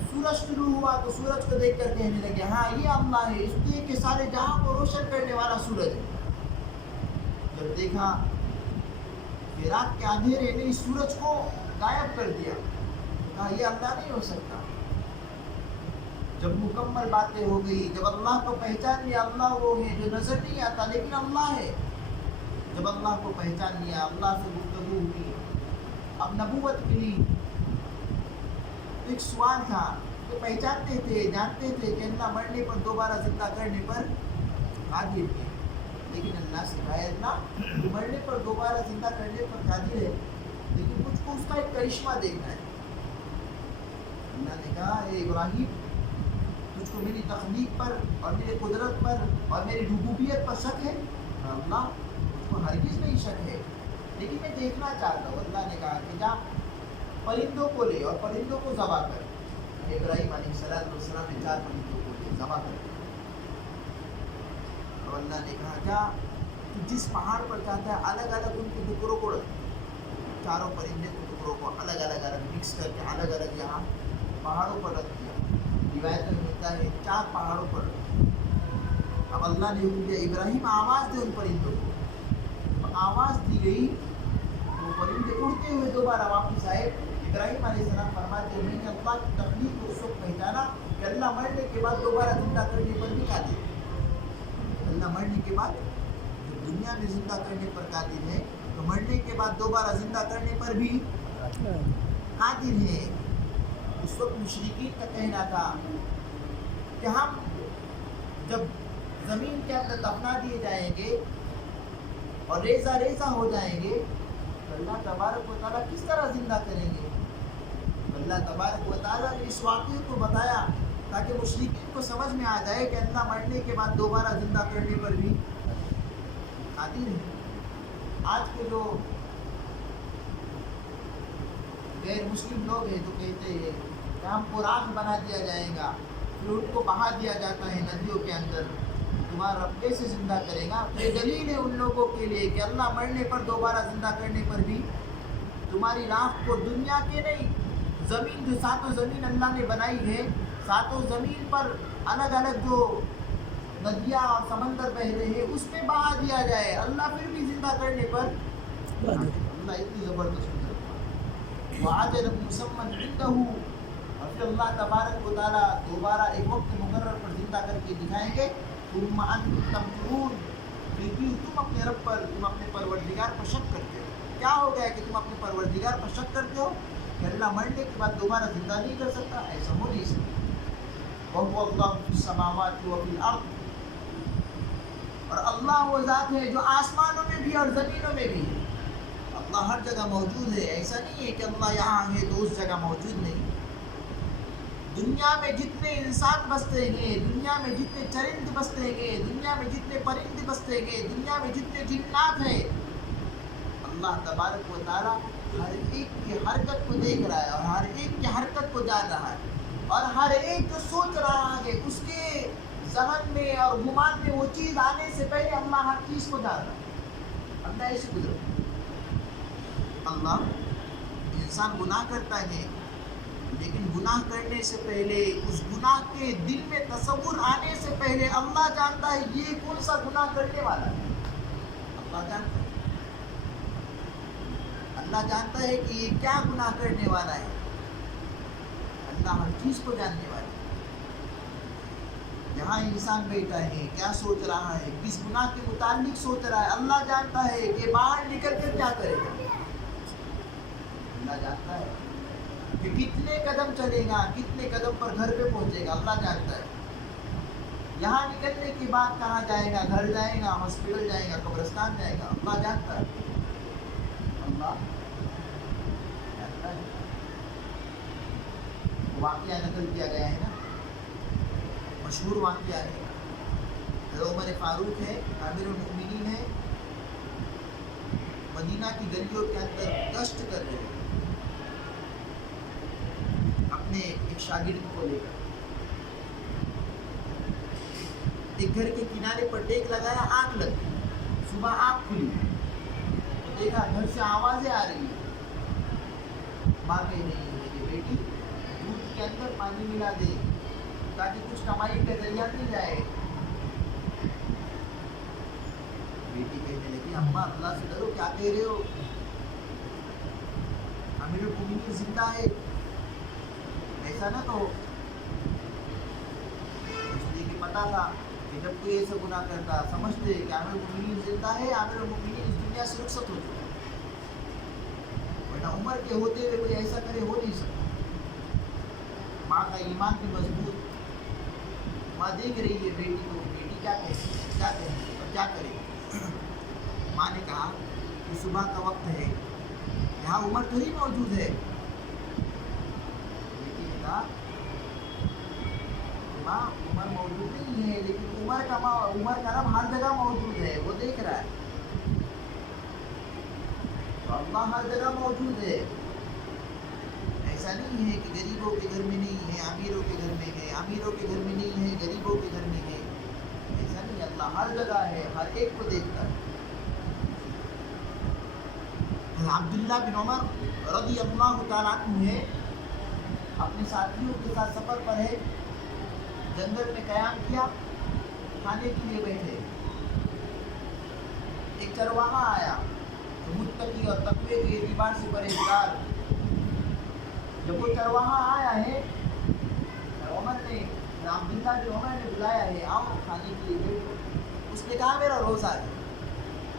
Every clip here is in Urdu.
سورج شروع ہوا تو سورج کو دیکھ کر کہنے لگے ہاں یہ اللہ ہے، اس لیے کہ سارے جہاں کو روشن کرنے والا سورج ہے۔ جب دیکھا کہ رات کے اندھیرے نے اس سورج کو غائب کر دیا، کہا یہ اللہ نہیں ہو سکتا۔ جب مکمل باتیں ہو گئی، جب اللہ کو پہچان لیا اللہ وہ ہے جو نظر نہیں آتا لیکن اللہ ہے، جب اللہ کو پہچان لیا، اللہ سے گفتگو ہوئی، اب نبوت ملی، ایک سوال تھا کہ پہچانتے تھے، جانتے تھے کہ اللہ مرنے پر دوبارہ زندہ کرنے پر قادر ہے، لیکن اللہ سے غائب نہ، مرنے پر دوبارہ زندہ کرنے پر قادر ہے، لیکن مجھ کو اس کا ایک کرشمہ دیکھنا ہے۔ اللہ نے کہا اے ابراہیم، تجھ کو میری تخلیق پر اور میری قدرت پر اور میری ربوبیت پر شک ہے؟ اللہ مجھ کو ہرگز نہیں شک ہے، لیکن میں دیکھنا چاہتا ہوں۔ اللہ نے کہا کہ جا پرندوں کو لے اور پرندوں کو ذبح کر۔ ابراہیم علیہ السلام نے 4 پرندوں کو لے ذبح کر، اور اللہ نے کہا جا تو جس پہاڑ پر چاہتا ہے الگ الگ ان کے ٹکڑوں کو رکھ، چاروں پرندے کے ٹکڑوں کو الگ الگ مکس کر کے الگ الگ یہاں پہاڑوں پر رکھ دیا۔ روایت میں ملتا ہے 4 پہاڑوں پر۔ اب اللہ نے حکم دیا ابراہیم آواز دے ان پرندوں کو، آواز دی گئی، وہ پرندے اڑتے ہوئے دوبارہ واپس آئے۔ ابراہیم علیہ السلام فرماتے ہیں میں نے اللہ کی تخلیق کو اس وقت پہچانا کہ اللہ مرنے کے بعد دوبارہ زندہ کرنے پر بھی قادر ہے۔ اللہ مرنے کے بعد جب دنیا میں زندہ کرنے پر قادر ہے تو مرنے کے بعد دوبارہ زندہ کرنے پر بھی قادر ہے۔ اس وقت مشرکین کا کہنا تھا کہ ہم جب زمین کے اندر دفنا دیے جائیں گے اور ریزہ ریزہ ہو جائیں گے تو اللہ تبارک و تعالیٰ کس طرح زندہ کریں گے؟ اللہ تبارک و تعالیٰ نے اس واقعے کو بتایا تاکہ مشرکین کو سمجھ میں آ جائے کہ اللہ مرنے کے بعد دوبارہ زندہ کرنے پر بھی قادر ہے۔ آج کے جو غیر مسلم لوگ ہیں جو کہتے ہیں کہ ہم کو راکھ بنا دیا جائے گا، پھر ان کو بہا دیا جاتا ہے ندیوں کے اندر، تمہارا رب کیسے زندہ کرے گا؟ تو یہ دلیل ہے ان لوگوں کے لیے کہ اللہ مرنے پر دوبارہ زندہ کرنے پر بھی تمہاری راکھ کو دنیا کے نہیں، زمین جو 7 زمین اللہ نے بنائی ہے، 7 زمین پر الگ الگ جو ندیاں اور سمندر بہ رہے ہیں اس میں بہا دیا جائے، اللہ پھر بھی زندہ کرنے پر اللہ اتنی زبردست وعجل مسمن عنده، اور پھر اللہ تبارک و تعالیٰ دوبارہ ایک وقت مقرر پر زندہ کر کے دکھائیں گے۔ ثم انتم تمترون، پھر بھی تم اپنے رب پر، تم اپنے پروردگار پر شک کرتے ہو۔ کیا ہو گیا کہ تم اپنے پروردگار پر شک کرتے ہو کہ اللہ مرنے کے بعد دوبارہ زندہ نہیں کر سکتا؟ ایسا ہو نہیں سکتا۔ وَهُوَ اللَّهُ فِي السَّمَاوَاتِ وَفِي الْأَرْضِ، اور اللہ وہ ذات ہے جو آسمانوں میں بھی اور زمینوں میں بھی ہے۔ اللہ ہر جگہ موجود ہے، ایسا نہیں ہے کہ اللہ یہاں ہے تو اس جگہ موجود نہیں۔ دنیا میں جتنے انسان بستے ہیں، دنیا میں جتنے چرند بستے ہیں، دنیا میں جتنے پرند بستے ہیں، دنیا میں جتنے جنات ہیں، اللہ تبارک و تعالیٰ ہر ایک کی حرکت کو دیکھ رہا ہے اور ہر ایک کی حرکت کو جان رہا ہے، اور ہر ایک جو سوچ رہا ہے اس کے ذہن میں اور گمان میں وہ چیز آنے سے پہلے اللہ ہر چیز کو جان رہا ہے۔ اللہ ایسے گزرا، اللہ انسان گناہ کرتا ہے لیکن گناہ کرنے سے پہلے، اس گناہ کے دل میں تصور آنے سے پہلے اللہ جانتا ہے یہ کون سا گناہ کرنے والا ہے۔ اللہ جانتا ہے، اللہ جانتا ہے کہ یہ کیا گناہ کرنے والا ہے۔ اللہ ہر چیز کو جاننے والا ہے۔ جہاں انسان بیٹھا ہے کیا سوچ رہا ہے، کس گناہ کے متعلق سوچ رہا ہے، اللہ جانتا ہے کہ باہر نکل کر کیا کرے گا۔ اللہ جانتا ہے کہ کتنے قدم چلے گا، کتنے قدم پر گھر پہ پہنچے گا، اللہ جانتا ہے۔ یہاں نکلنے کے بعد کہاں جائے گا، گھر جائے گا، ہاسپٹل جائے گا، قبرستان جائے گا، اللہ جانتا ہے۔ اللہ جانتا ہے۔ واقعہ نقل کیا گیا ہے نا، مشہور واقعہ ہے، حضرت عمر فاروق ہے، امیر المؤمنین ہے، مدینہ کی گلیوں کے اندر گشت کر رہے ہیں اپنے ایک شاگرد کو لے کر۔ ایک گھر کے کنارے پر ٹیک لگایا، آنکھ لگ گئی، صبح آنکھ کھلی تو دیکھا گھر سے آوازیں آ رہی ہیں۔ ماں کہہ رہی ہے کہ بیٹی دودھ کے اندر پانی ملا دے تاکہ کچھ کمائی کا ذریعہ مل جائے. بیٹی کہنے لگی اماں اللہ سے ڈرو, کیا کہہ رہے ہو؟ امیر المومنین زندہ ہے, ایسا نہ کہو. اس لیے کہ پتا تھا کہ جب کوئی ایسا گناہ کرتا سمجھتے کہ امیر المومنین زندہ ہے, امیر المومنین اس دنیا سے رخصت ہو چکا, ورنہ عمر کے ہوتے ہوئے کوئی ایسا کرے ہو نہیں سکتا. ماں کا ایمان بھی مضبوط, ماں دیکھ رہی ہے بیٹی کو, بیٹی کیا کہے اور کیا کرے. ماں نے کہا کہ صبح کا وقت ہے, یہاں عمر تو ہی موجود ہے. بیٹی نے کہا ماں عمر موجود نہیں ہے, لیکن عمر کا رب ہر جگہ موجود ہے, وہ دیکھ رہا ہے. تو اللہ ہر جگہ موجود ہے. ایسا نہیں ہے کہ غریبوں کے گھر میں نہیں ہے, امیروں کے گھر میں ہے, امیروں کے گھر میں نہیں ہے, غریبوں کے گھر میں ہے. ایسا نہیں, اللہ ہر جگہ ہے, ہر ایک کو دیکھتا ہے. عبداللہ بن عمر رضی اللہ تعالیٰ عنہ ہے, اپنے ساتھیوں کے ساتھ سفر پر ہے, جنگل میں قیام کیا, کھانے کے لیے بیٹھے. ایک چرواہا آیا جو متقی اور تقوی کے اعتبار سے پرہیزگار. جب وہ چرواہا آیا ہے, عبداللہ بن عمر نے بلایا ہے, آؤ کھانے کے لیے بیٹھو. اس نے کہا میرا روزہ ہے.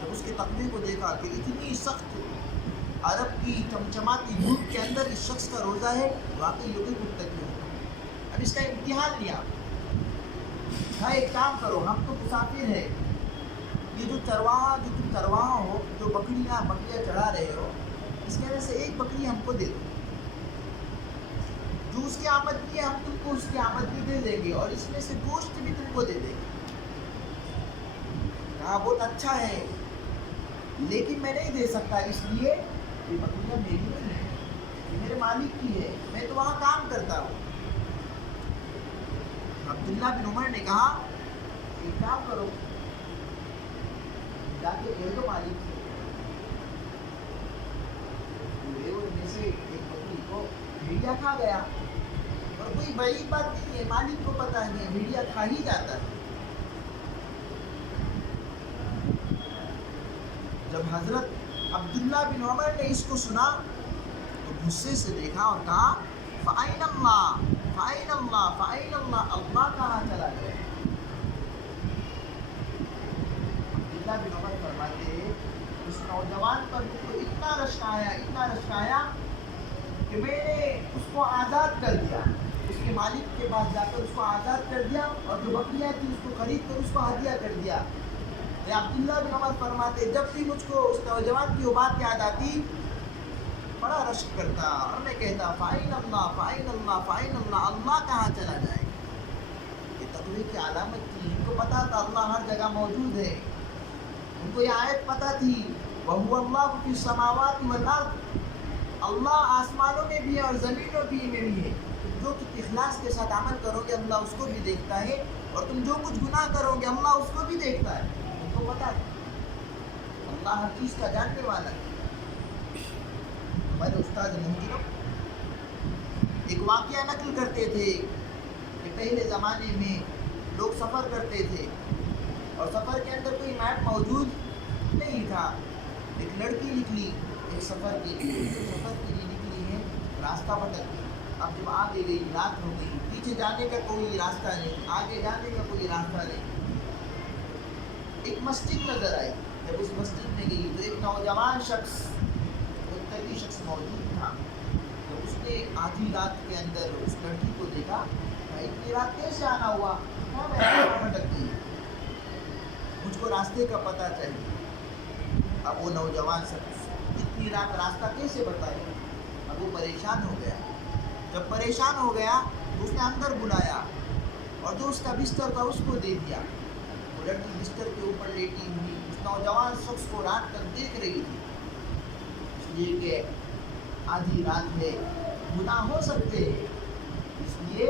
جب اس کے تقوی کو دیکھا کہ اتنی سخت عرب کی چمچماتی دھوپ کے اندر اس شخص کا روزہ ہے, واقعی یہ کوئی متقی ہوگا. اب اس کا امتحان لیا. ہاں ایک کام کرو, ہم تو مسافر ہے, یہ جو تم چرواہا ہو, جو بکریاں چڑھا رہے ہو, اس کے وجہ سے ایک بکری ہم کو دے دو. جو اس کی آمدنی ہے ہم تم کو اس کی آمدنی دے دیں گے, اور اس میں سے گوشت بھی تم کو دے دیں گے. کہا بہت اچھا ہے, لیکن میں نہیں دے سکتا, اس لیے یہ بکریاں میری نہیں ہے, یہ میرے مالک کی ہے, میں تو وہاں کام کرتا ہوں. عبداللہ بن عمر نے کہا ایک کام کرو, جا کے کہہ دو مالک سے, میں سے ایک بکری کو بھیڑیا کھا گیا. اور کوئی بڑی بات نہیں ہے, مالک کو پتہ ہے بھیڑیا کھا ہی جاتا ہے. جب حضرت عبداللہ بن عمر نے اس کو سنا تو غصے سے دیکھا اور کہا فَأَيْنَ اللَّهُ فَأَيْنَ اللَّهُ فَأَيْنَ اللَّهُ, اللہ کہاں چلا گیا. عبداللہ بن عمر فرماتے اس نوجوان پر مجھ کو اتنا رشک آیا کہ میں نے اس کو آزاد کر دیا, اس کے مالک کے پاس جا کر اس کو آزاد کر دیا, اور جو بکریاں تھیں اس کو خرید کر اس کو ہدیہ کر دیا. عبداللہ بن عمر فرماتے جب بھی مجھ کو اس نوجوان کی وہ بات یاد آتی بڑا رشک کرتا, اور میں کہتا فَأَيْنَ اللَّهُ فَأَيْنَ اللَّهُ فَأَيْنَ اللَّهُ, اللہ کہاں چلا جائے. یہ تقوی کی علامت تھی. ان کو پتا تھا اللہ ہر جگہ موجود ہے. ان کو یہ آیت پتا تھی وَهُوَ اللَّهُ فِي السَّمَاوَاتِ وَالْأَرْضِ, اللہ آسمانوں میں بھی ہے اور زمینوں میں بھی ہے. جو تم اخلاص کے ساتھ عمل کرو گے اللہ اس کو بھی دیکھتا ہے, اور تم جو کچھ گناہ کرو گے اللہ اس کو بھی دیکھتا ہے. ان کو پتا ہے اللہ ہر چیز کا جاننے والا ہے. ہمارے استاد محترم ایک واقعہ نقل کرتے تھے کہ پہلے زمانے میں لوگ سفر کرتے تھے, اور سفر کے اندر کوئی میپ موجود نہیں تھا. ایک لڑکی نکلی ایک سفر کے لیے نکلی ہے, راستہ بھٹک گئی. اب جب آگے گئی رات ہو گئی, پیچھے جانے کا کوئی راستہ نہیں, آگے جانے کا کوئی راستہ نہیں. ایک مسجد نظر آئی. جب اس مسجد میں گئی تو ایک نوجوان شخص موجود تھا. تو اس نے آدھی رات کے اندر اس لڑکی کو دیکھا, اتنی رات کیسے آنا ہوا, بھٹک گئی, مجھ کو راستے کا پتہ چاہیے. اب وہ نوجوان شخص اتنی رات راستہ کیسے بتائے. اب وہ پریشان ہو گیا. جب پریشان ہو گیا تو اس نے اندر بلایا, اور جو اس کا بستر تھا اس کو دے دیا. وہ لڑکی بستر کے اوپر لیٹی ہوئی اس نوجوان شخص کو رات تک دیکھ رہی تھی. اس لیے کہ آدھی رات میں گناہ ہو سکتے ہیں, اس لیے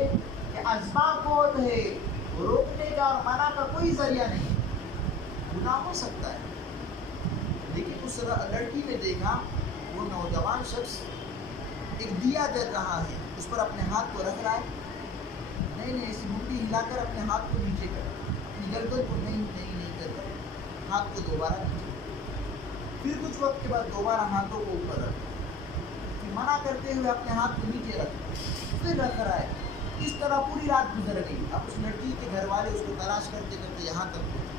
کہ اسباب بہت ہے, روکنے کا اور منع کا کوئی ذریعہ نہیں. گناہ ہو سکتا ہے. لیکن اس لڑکی نے دیکھا وہ نوجوان شخص ایک دیا جل رہا ہے, اس پر اپنے ہاتھ کو رکھ رہا ہے, نہیں ایسی منڈی ہلا کر اپنے ہاتھ کو نیچے کر، اپنی گردن کو نہیں کر ہاتھ کو دوبارہ نیچے کر، پھر کچھ وقت کے بعد دوبارہ ہاتھوں کو اوپر رکھ، پھر منع کرتے ہوئے اپنے ہاتھ کو نیچے رکھ، پھر رکھ کر آئے۔ اس طرح پوری رات گزر گئی۔ اب اس لڑکی کے گھر والے اس کو تلاش کرتے کرتے یہاں تک پہنچے۔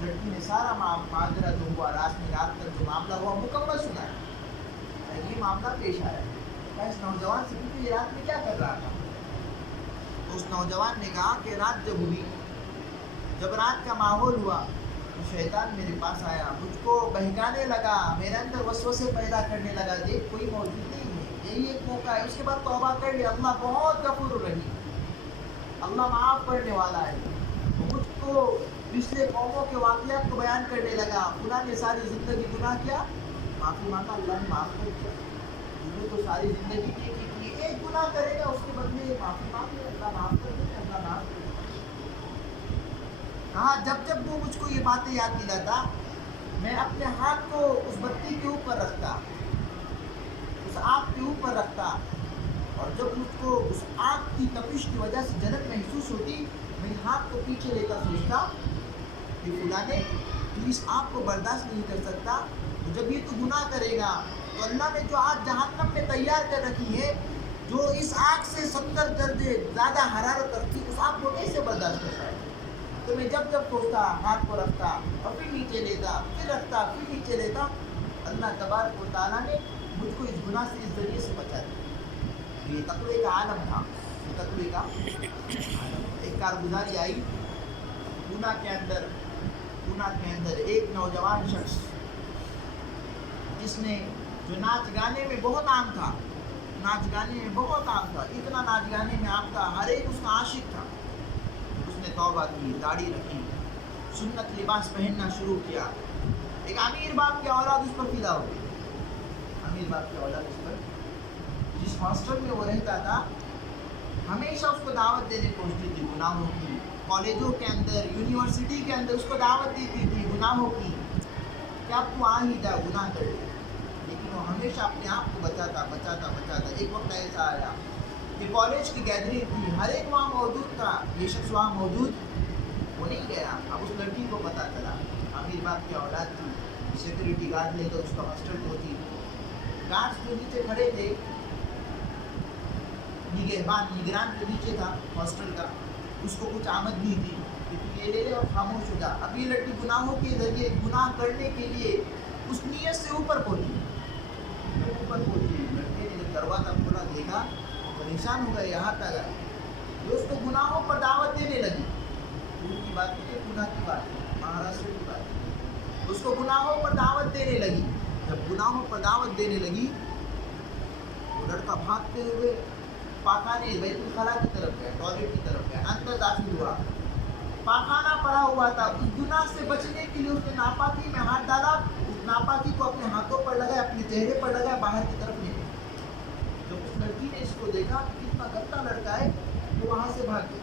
لڑکی نے سارا معاملہ جو ہوا رات تک جو معاملہ ہوا مکمل سنایا، یہ معاملہ پیش آیا۔ اس نوجوان سے پوچھا یہ رات میں کیا کر رہا تھا؟ تو اس نوجوان نے کہا کہ رات جب ہوئی، جب رات کا ماحول ہوا تو شیطان میرے پاس آیا، مجھ کو بہکانے لگا، میرے اندر وسوسے پیدا کرنے لگا، دیکھ کوئی موجود نہیں ہے، یہی ایک موقع ہے، اس کے بعد توبہ کر لے، اللہ بہت غفور الرحیم، اللہ معاف کرنے والا ہے۔ مجھ کو پچھلے قوموں کے واقعات کو بیان کرنے لگا، فلاں نے ساری زندگی گناہ کیا، معافی مانگا، اللہ نے معاف کر دیا، تمہیں تو ساری زندگی کی ایک گناہ کرے گا اس کے بدلے معافی مانگ لے، اللہ معاف کر دے، اللہ معاف کر دے۔ کہا جب وہ مجھ کو یہ باتیں یاد دلاتا، میں اپنے ہاتھ کو اس بتی کے اوپر رکھتا، اس آگ کے اوپر رکھتا، اور جب مجھ کو اس آگ کی تپش کی وجہ سے جلن محسوس ہوتی، میں ہاتھ کو پیچھے لے کر سوچتا کہ فلاں نے تو اس آگ کو برداشت نہیں کر سکتا، جب یہ تو گناہ کرے گا تو اللہ نے جو آگ جہنم میں تیار کر رکھی ہے، جو اس آگ سے 70 درجے زیادہ حرارت رکھتی، اس آگ کو کیسے برداشت کر پائے؟ تو میں جب سوچتا ہاتھ کو رکھتا اور پھر نیچے لیتا، پھر رکھتا پھر نیچے لیتا، اللہ تبارک و تعالیٰ نے مجھ کو اس گناہ سے اس ذریعے سے بچا دیا۔ یہ تقوی کا عالم تھا، یہ تقوی کا عالم۔ ایک کارگزاری آئی پونا کے اندر ایک نوجوان شخص جس نے جو ناچ گانے میں بہت عام تھا، اتنا ناچ گانے میں عام تھا، ہر ایک اس کا عاشق تھا۔ اس نے توبہ کی، داڑھی رکھی، سنت لباس پہننا شروع کیا۔ ایک امیر باپ کی اولاد اس پر فدا ہو گئی، جس ہاسٹل میں وہ رہتا تھا ہمیشہ اس کو دعوت دینے پہنچتی تھی گناہوں کی، کالجوں کے اندر، یونیورسٹی کے اندر اس کو دعوت دیتی تھی گناہوں کی کہ اب تو آ ہی جا، گناہ کر لے، لیکن وہ ہمیشہ اپنے آپ کو بچاتا۔ ایک وقت ایسا آیا کہ کالج کی گیدرنگ تھی، ہر ایک وہاں موجود تھا، یہ شخص وہاں موجود وہ نہیں گیا۔ اب اس لڑکی کو پتہ چلا، امیر باپ کی اولاد تھی، سیکورٹی گارڈ لے کر اس کا ہاسٹل پہنچی، گارڈ جو نیچے کھڑے تھے، نگران جو نیچے تھا ہاسٹل کا، اس کو کچھ آمد نہیں تھی کہ تو یہ لے لے اور خاموش ہو جا۔ اب یہ لڑکی گناہوں کے ذریعے گناہ کرنے کے لیے اس نیت سے اوپر پہنچی۔ لڑکے نے جب دروازہ کھولا دیکھا، پریشان ہو گئے، یہاں تک آئے، جو اس کو گناہوں پر دعوت دینے لگی۔ دور کی بات ہے، پونا کی بات ہے، مہاراشٹر کی بات ہے، اس کو گناہوں پر دعوت دینے لگی۔ جب گناہوں پر دعوت دینے لگی، وہ لڑکا بھاگتے ہوئے پاخانے بیت الخلا کی طرف گیا، ٹوائلٹ کی طرف گیا، اندر داخل ہوا، پاخانہ پڑا ہوا تھا۔ اس گناہ سے بچنے کے لیے اس نے ناپاکی میں ہاتھ ڈالا، اس ناپاکی کو اپنے ہاتھوں پر لگایا، اپنے چہرے پر لگایا، باہر کی طرف نکلا۔ جب اس لڑکی نے اس کو دیکھا کہ کتنا گندا لڑکا ہے، تو وہاں سے بھاگ گئی۔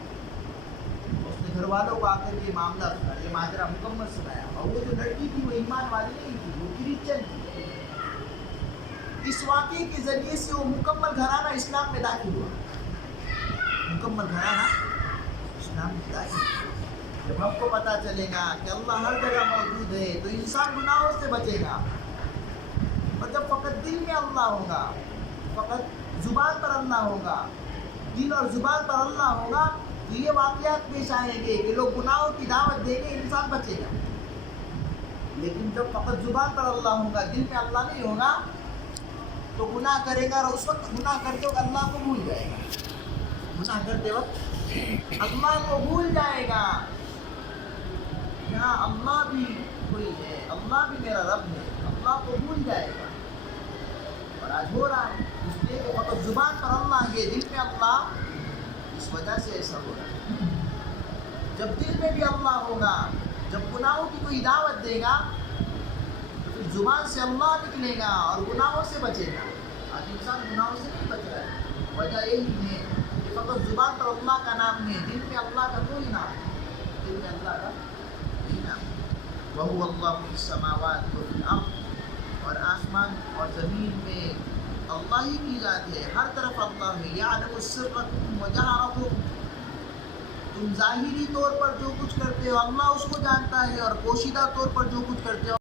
اس نے گھر والوں کو آ کر یہ معاملہ سنا، یہ ماجرا مکمل سنایا، اور وہ جو لڑکی تھی وہ ایمان والی نہیں تھی، وہ کرسچن تھی۔ اس واقعے کے ذریعے سے وہ مکمل گھرانہ اسلام میں داخل ہوا، جب ہم کو پتہ چلے گا کہ اللہ ہر جگہ موجود ہے تو انسان گناہوں سے بچے گا، اور جب فقط دل میں اللہ ہوگا، فقط زبان پر اللہ ہوگا، دل اور زبان پر اللہ ہوگا، تو یہ واقعات پیش آئیں گے کہ لوگ گناہوں کی دعوت دیں گے، انسان بچے گا۔ لیکن جب فقط زبان پر اللہ ہوگا، دل میں اللہ نہیں ہوگا، تو گناہ کرے گا، اور اس وقت گناہ کرتے وقت اللہ کو بھول جائے گا، گناہ کرتے وقت اللہ کو بھول جائے گا، یہاں اللہ بھی کوئی ہے، اللہ بھی میرا رب ہے، اللہ کو بھول جائے گا۔ اور آج ہو رہا ہے، اس لیے کہ فقط زبان پر اللہ ہے، دل میں اللہ، اس وجہ سے ایسا ہو رہا ہے۔ جب دل میں بھی اللہ ہوگا، جب گناہوں کی کوئی دعوت دے گا، تو پھر زبان سے اللہ نکلے گا اور گناہوں سے بچے گا۔ آج انسان گناہوں سے نہیں بچ رہا ہے، وجہ یہی ہے کہ فقط زبان پر اللہ کا نام ہے، دل میں اللہ کا کوئی نام ہے، دل میں اللہ کا کوئی نام ہے۔ وَهُوَ اللَّهُ فِي السَّمَاوَاتِ وَفِي الْأَرْضِ، اور آسمان اور زمین میں اللہ ہی کی ذات ہے، ہر طرف اللہ ہے۔ يَعْلَمُ سِرَّكُمْ وَجَهْرَكُمْ تم ظاہری طور پر جو کچھ کرتے ہو اللہ اس کو جانتا ہے، اور پوشیدہ طور پر جو کچھ کرتے ہو